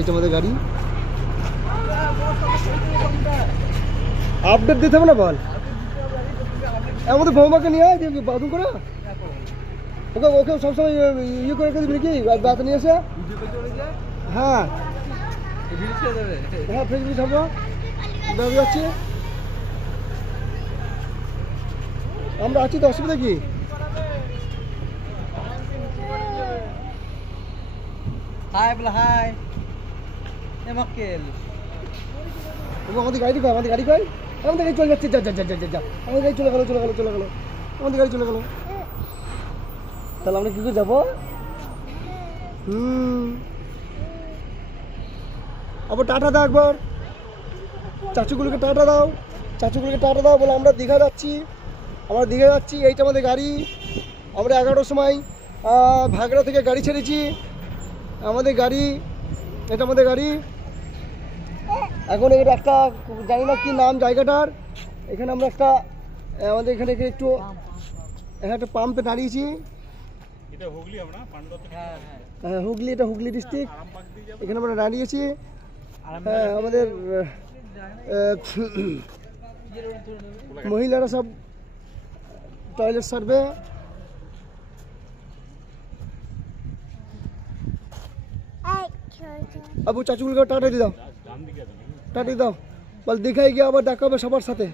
এটা আমাদের গাড়ি। আপডেট দিতে হবে না বল, আমাদের বৌমাকে নিয়ে আয় বাথরুম করা, ওকে ওকে সবসময় ইয়ে করে রেখে দিবি নাকি বাথ নিয়ে এসে। হ্যাঁ হ্যাঁ ফেসবুক ছাড়বো যাচ্ছি, আমরা আছি তো, অসুবিধা কি? হাই বলে হাই মক্কেল, আমাদের গাড়ি কয়, আমাদের গাড়ি কয়, আমাদের গাড়ি চলে যাচ্ছে, যা যা যা যা যা, আমাদের গাড়ি চলে গেলো চলে গেলো চলে গেলো, আমাদের গাড়ি চলে গেলো। তাহলে আমরা কী করে যাবো? আবার টাটা দাও একবার, চাচুগুলোকে টাটা দাও, চাচুগুলোকে টাটা দাও, বলে আমরা দীঘা যাচ্ছি, আমরা দীঘা যাচ্ছি, এইটা আমাদের গাড়ি। আমরা 11টার সময় ভাগড়া থেকে গাড়ি ছেড়েছি, আমাদের গাড়ি, এটা আমাদের গাড়ি। এখন এটা একটা জানি না কি নাম জায়গাটার, এখানে আমরা একটা আমাদের এখানে একটু একটা পাম্পে দাঁড়িয়েছি। হ্যাঁ হুগলি, এটা হুগলি ডিস্ট্রিক্ট, এখানে আমরা দাঁড়িয়েছি। হ্যাঁ আমাদের মহিলারা সব টয়লেট সারবে। আবু চাচুগুলোকে টাটা দিয়ে দাও, টাটা দিয়ে দাও, বল দীঘায় গিয়ে আবার দেখা হবে সবার সাথে,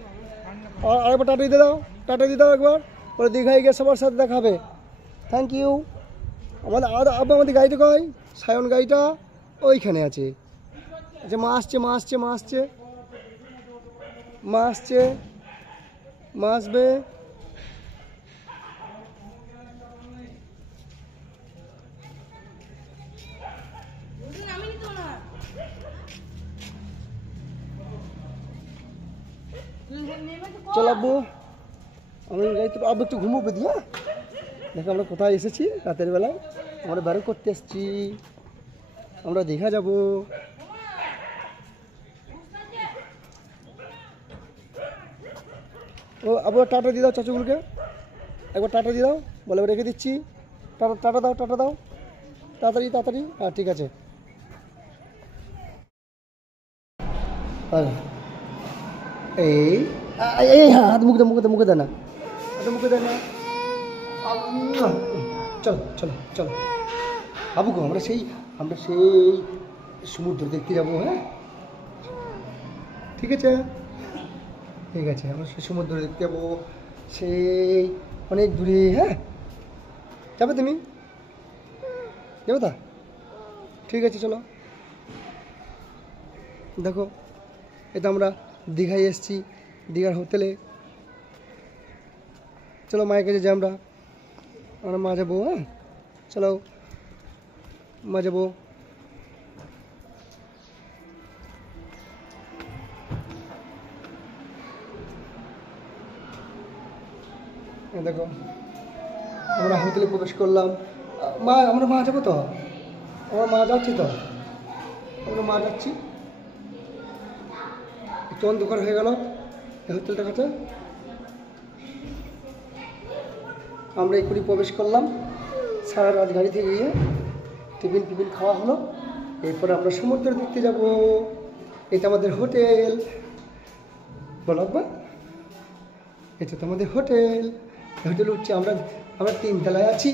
আরেকবার টাটা দিয়ে দাও, টাটা দিয়ে দাও একবার, বলে দীঘায় গিয়ে সবার সাথে দেখা হবে। Thank you. আমাদের আর আবার আমাদের গাড়িটা কয়, সায়ন গাড়িটা ওইখানে আছে। আচ্ছা মা আসছে, মা আসছে, মা আসছে, মা আসছে, মা আসবে। চল আব্বু, আমি গাড়িতে আব্বু একটু ঘুমোবে দিয়ে, দেখো আমরা কোথায় এসেছি রাতের বেলায়, আমরা বেরো করতে এসেছি, আমরা দীঘা যাব। ও আবার টাটা দিয়ে দাও চাচুগুলোকে, একবার টাটা দিয়ে দাও, বলে রেখে দিচ্ছি, টাটা টাটা দাও, টাটা দাও, তাড়াতাড়ি তাড়াতাড়ি। হ্যাঁ ঠিক আছে। এই এই হ্যাঁ হাত মুখে মুখে মুখে দেয় না, হাতে মুখে দেয় না। চলো চলো চলো বাবুকে, আমরা সেই সমুদ্র দেখতে যাবো। হ্যাঁ ঠিক আছে, ঠিক আছে, আমরা সেই সমুদ্র দেখতে যাবো, সেই অনেক দূরে। হ্যাঁ যাবে তুমি, যাবে তা? ঠিক আছে চলো। দেখো এটা আমরা দীঘায় এসেছি, দীঘার হোটেলে। চলো মায়ের কাছে যাই, আমরা মা যাবো। হ্যাঁ চলো মা যাবো। দেখো আমরা হোটেলে প্রবেশ করলাম, মা আমরা মা যাবো তো, আমরা মা যাচ্ছি তো, আমরা মা যাচ্ছি। একটু অন্ধকার হয়ে গেল এই হোটেলটার কাছে, আমরা এক্ষুনি প্রবেশ করলাম, সারা রাত গাড়ি থেকে গিয়ে টিফিন টিফিন খাওয়া হলো, এরপরে আমরা সমুদ্র দেখতে যাব। এটা আমাদের হোটেল, বলো একবার, এটা তো আমাদের হোটেল। হোটেল উঠছে, আমরা 3 তলায় আছি,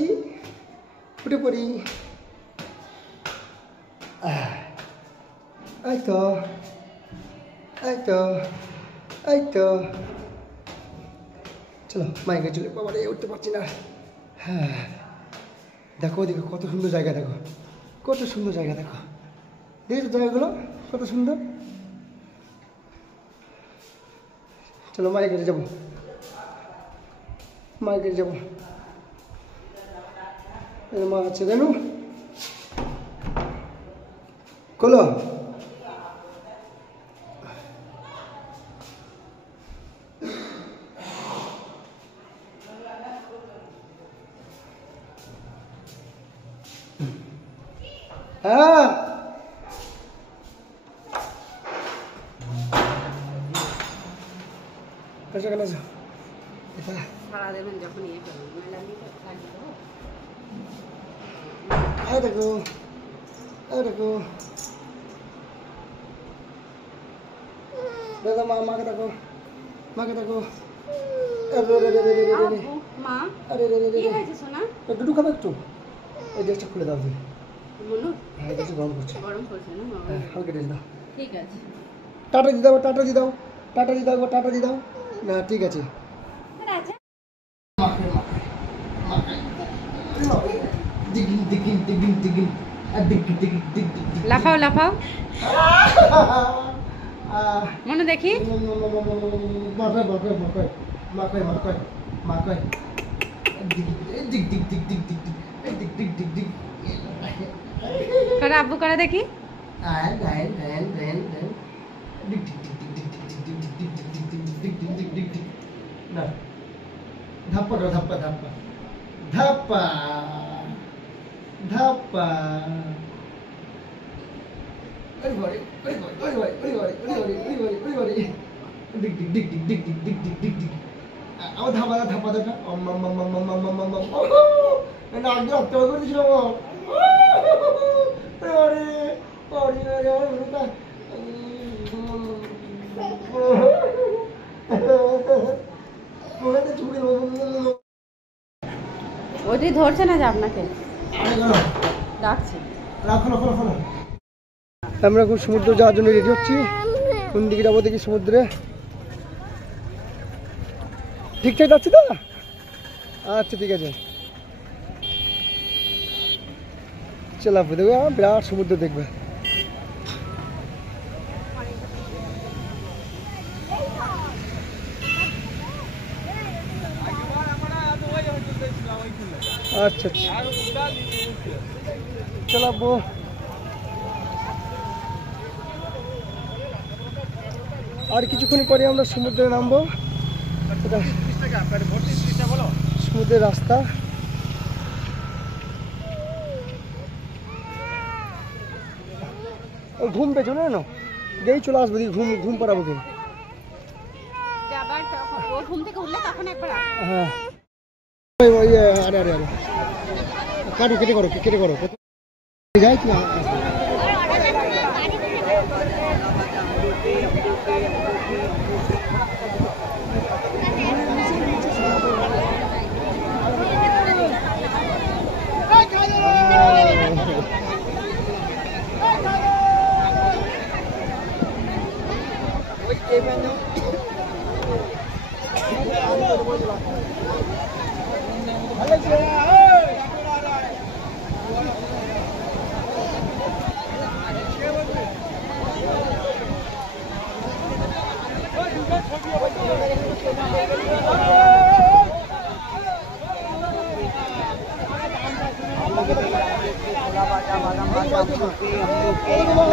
উঠে পড়ি। এই তো এই তো এই তো, চলো মায়ের কাছে চলে। বাবা রে উঠতে পারছি না। হ্যাঁ দেখো দেখো কত সুন্দর জায়গা, দেখো কত সুন্দর জায়গা, দেখো দেখো জায়গাগুলো কত সুন্দর। চলো মায়ের কাছে যাবো, মায়ের কাছে যাবো। মা আছে জানো কলো, হ্যাঁ কেন দেখো দেখো দাদা মাকে দেখো, মাকে দেখো। মা আরে রে রে রে, কি হয়েছে সোনা? দুটো খাবে একটু, এই ড্রেসটা খুলে দাও তুই। মনু হ্যাঁ ড্রেসটা গরম করছে, গরম করছে না বাবা? হ্যাঁ হালকা ড্রেস দাও। ঠিক আছে। টাটা দিয়ে দাও, টাটা দিয়ে দাও, টাটা দিয়ে দাও, টাটা দিয়ে দাও। না ঠিক আছে। রাজা লাফাও লাফাও মনু দেখি। করে আব্বু করে দেখি। ধাপ্পা করো, ধাপ্পা ধাপ্পা ধাপ্পা ধাপ্পা। আমার ধাপা ধাপা দেখা নাক দিয়ে রক্ত করে দিয়েছিল ওইটি ধরছে না যে আপনাকে ডাকছে। আমরা এখন সমুদ্র যাওয়ার জন্য রেডি হচ্ছি। কোন দিকে যাবো দেখি সমুদ্রে। ঠিকঠাক যাচ্ছি তো? আচ্ছা ঠিক আছে, চলো দেখবে বিরাট সমুদ্র দেখবে। আচ্ছা আচ্ছা চলো আর কিছুক্ষণ পরে আমরা সমুদ্রে নামবো। সমুদ্রের রাস্তা। ওই ঘুম পেয়েছো না যেই চলে আসবো ঘুম ঘুম পাড়াবো কিন্তু। হ্যাঁ আরে আরে আরে কাটু কেটে করো কেটে করো যাই কি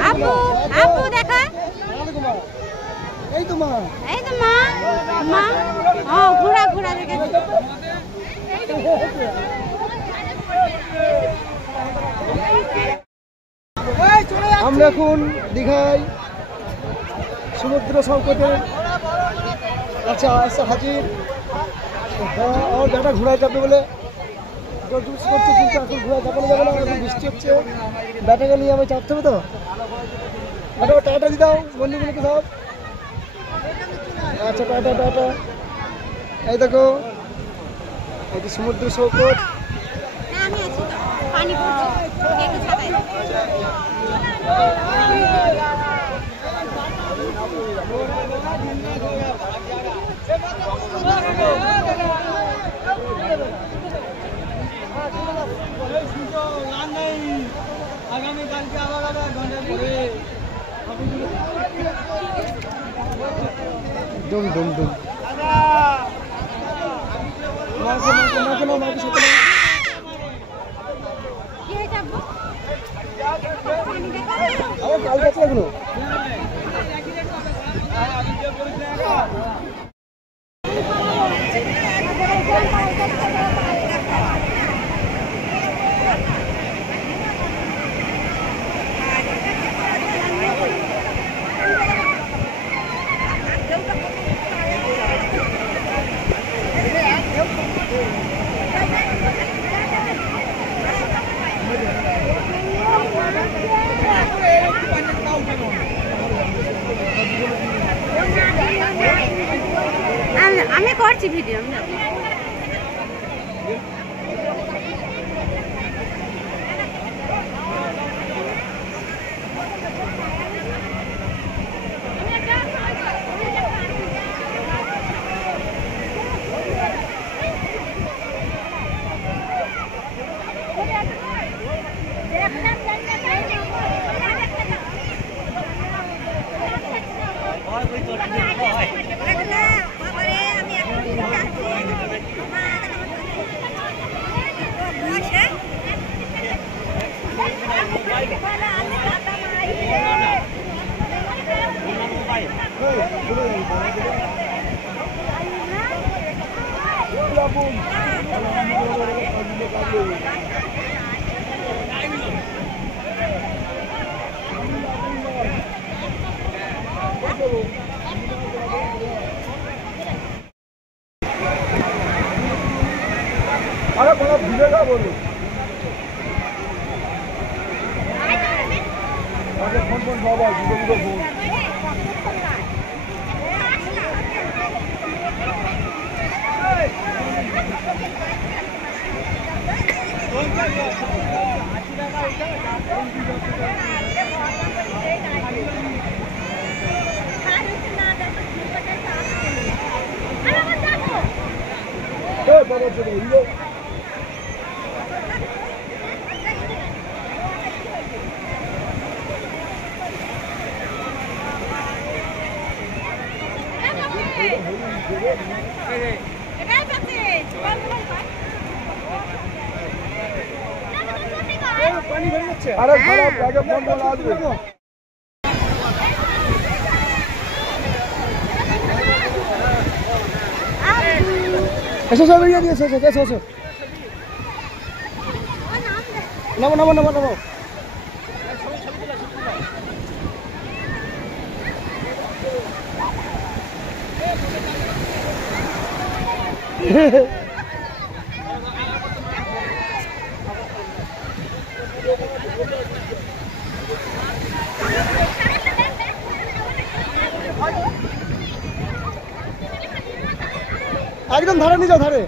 আপু আপু দেখা এই তো মা মা ও ঘোড়া ঘোড়া দেখেছি। আমরা এখন দীঘায় সমুদ্র সৈকতে আচ্ছা আচ্ছা হাজির। হ্যাঁ আমার বেটা ঘোড়ায় চাপবে বলে জোরজুস করছে, কিন্তু এখন ঘোড়া চাপানো যাবে না, এখন বৃষ্টি হচ্ছে। বেটাকে নিয়ে আমি চাপতে হবে তো। বেটা টাটা দিয়ে দাও বন্ধুগুলোকে সব। আচ্ছা টাটা টাটা। এই দেখো এই যে সমুদ্র সৈকত। আমি আছি তো পানি পড়ছে একটু ছাতায়। আগামীকালকে আবার ঘন্টা পরে দুম দুম দুম মাকে মাকে মাকে নাও মাকে সাথে নাও। কি হয়েছে আব্বু? আমার কাল কাছে এখনো করছি ভিডিও আমি যাবো। আরে বড় ভিডিওটা বলো আগে ফোন ফোন বাবা ভিডিও ফোন বাবা চলে এলো আরে খারাপ লাগে বন্ধ লাগবে এসো সব এগিয়ে দিয়েছে এসো এসো নামো নামো নামো নামো একদম ধারে নিয়ে যাও ধারে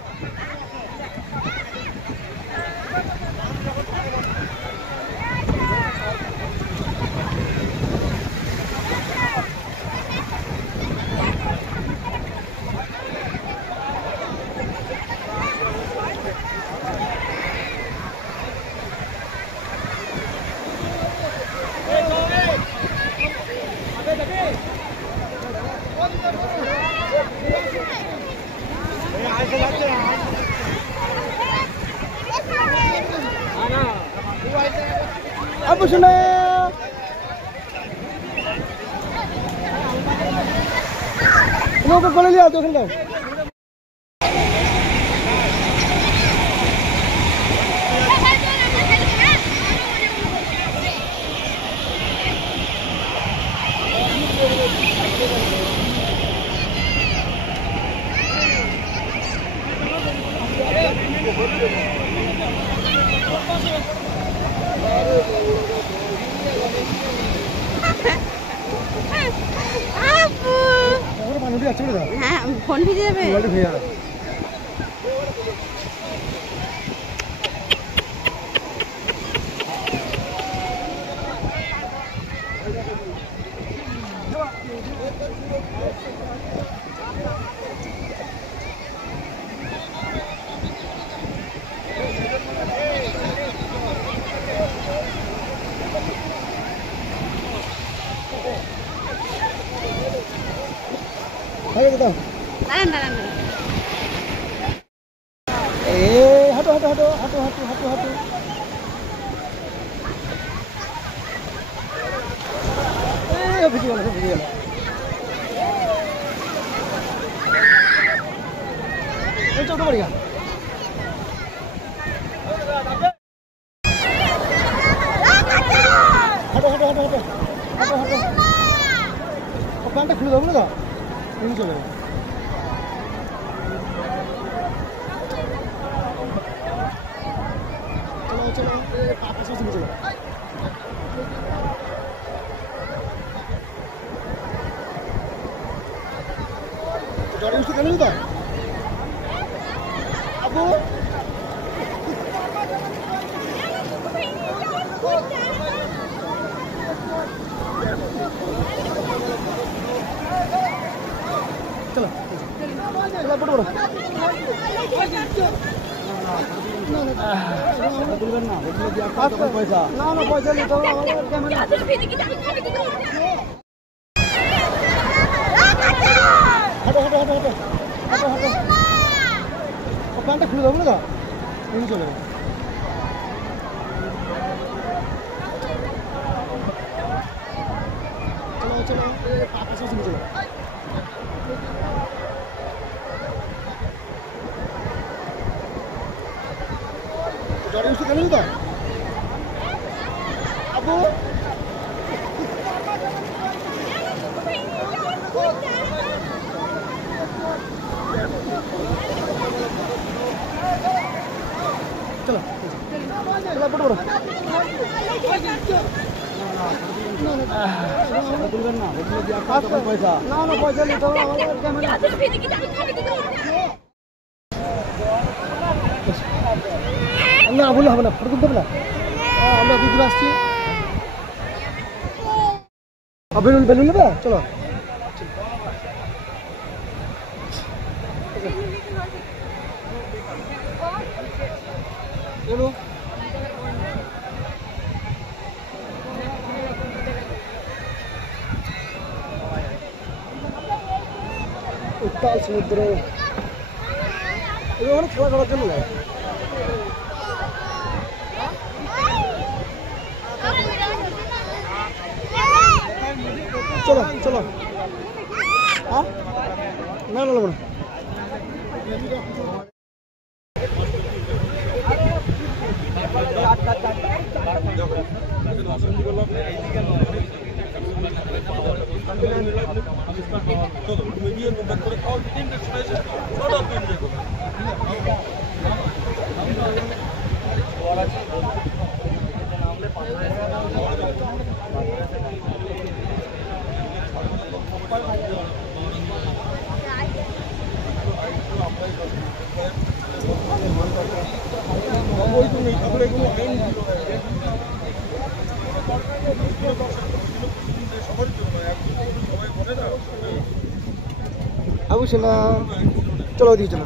अब सुना कोले लिया तो खंडा হ্যাঁ ফোন ভিজে যাবে দাঁড়ান দাঁড়ান হাঁটো হাঁটো হাঁটো হাঁটো হাঁটো হাঁটো হাঁটো ভিজে গেল ভিজে গেল চলতে পারি হাঁটো হাঁটো হাঁটো হাঁটো হাঁটো হাঁটো প্যান্টটা খুলে দেবো না তো চলে चलो पापा से चलो गाड़ी उसको करने देता চলো ফটো করো। পয়সা না না পয়সা নিতে হবে আমাদের ক্যামেরা। হাঁটো হাঁটো হাঁটো হাঁটো হাঁটো হাঁটো। প্যান্টটা খুলে দাও, খুলে দাও, চলে যাবে। চলো চলো চলো। জড়ে উঠে কেন তো আবু চলো চলো ফটো করো। পয়সা না না পয়সা নিতে হবে আমাদের ক্যামেরা। না বলে হবে না, ফটো তুলতে হবে না, আমরা দুদিন আসছি। বেলুন বেলুন নেবে, চলো চলো। উত্তাল সমুদ্র, অনেক খেলা করার জন্য যায়। চলো চলো। হ্যাঁ না না না অবশ্যই না। চলো ওদিকে চলো,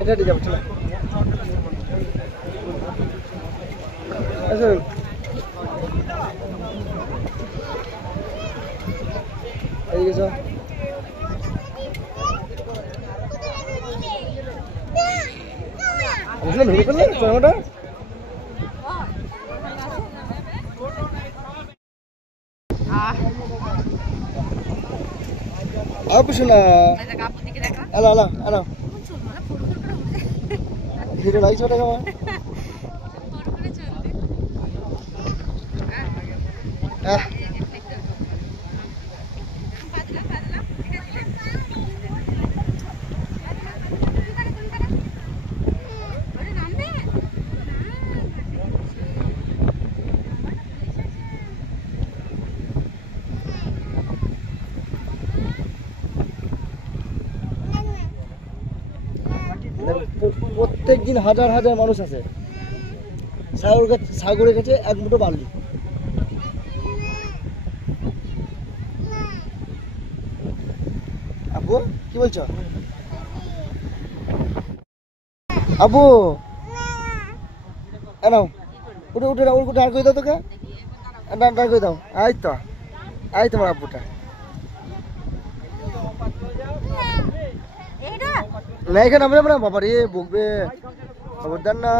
এটা যাবো চলো। আচ্ছা এদিকে চল। ভেবে ফেললে চড়াটা শোনা। এলো এলো এলো ভিডিও লাগছে ওটা আমার। প্রত্যেক দিন হাজার হাজার মানুষ আছে সাগরের কাছে এক মুঠো বালি। আবু কি বলছো? আবু এনাও উঠে উঠে উঠে দাঁড় করে দাও, তোকে দাঁড় করে দাও। আই তো আই তোমার আব্বুটা না, এখানে নামবে না বাবা রে, বকবে খবরদার না।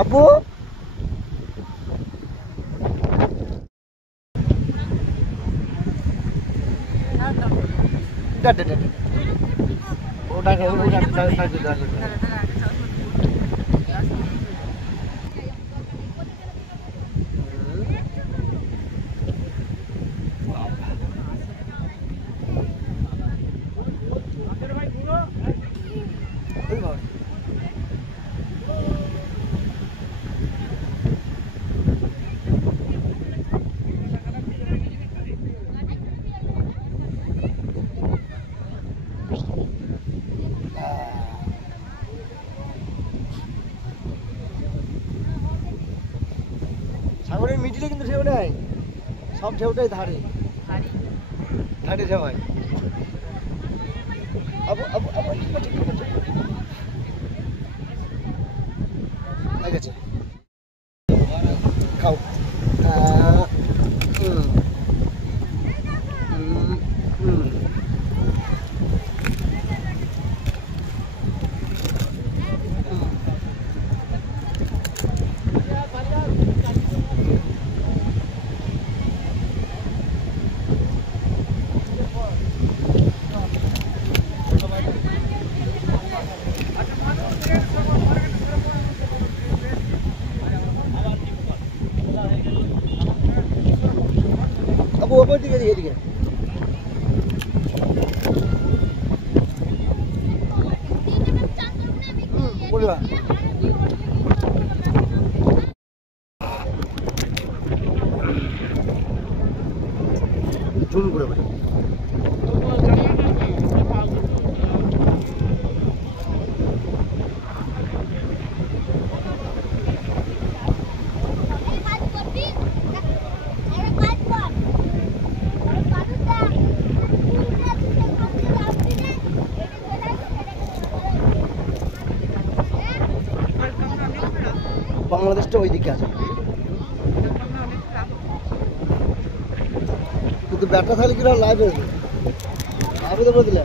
আব্বু সাগরের মিডিলে কিন্তু ঢেউ নেই, সব ঢেউটাই ধারে ধারে ঢেউ হয়। আবু আবু আবু ঠিক আছে ঠিক আছে, ঠিক আছে খাও। হুম হুম হুম আবু আবু এদিকে এদিকে এদিকে। বলবা ঝুম করে বলি। কাজ করবি আরে কাজ কর বাংলাদেশটা ওই দিকে আছে, কিন্তু ব্যাটা থাকলে কি লাইভ হবে, লাইভে দেবো দিলে।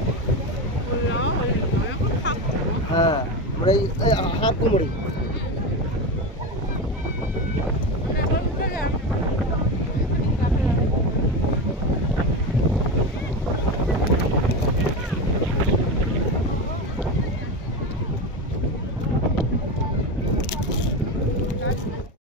হ্যাঁ মানে হাফ কোমরে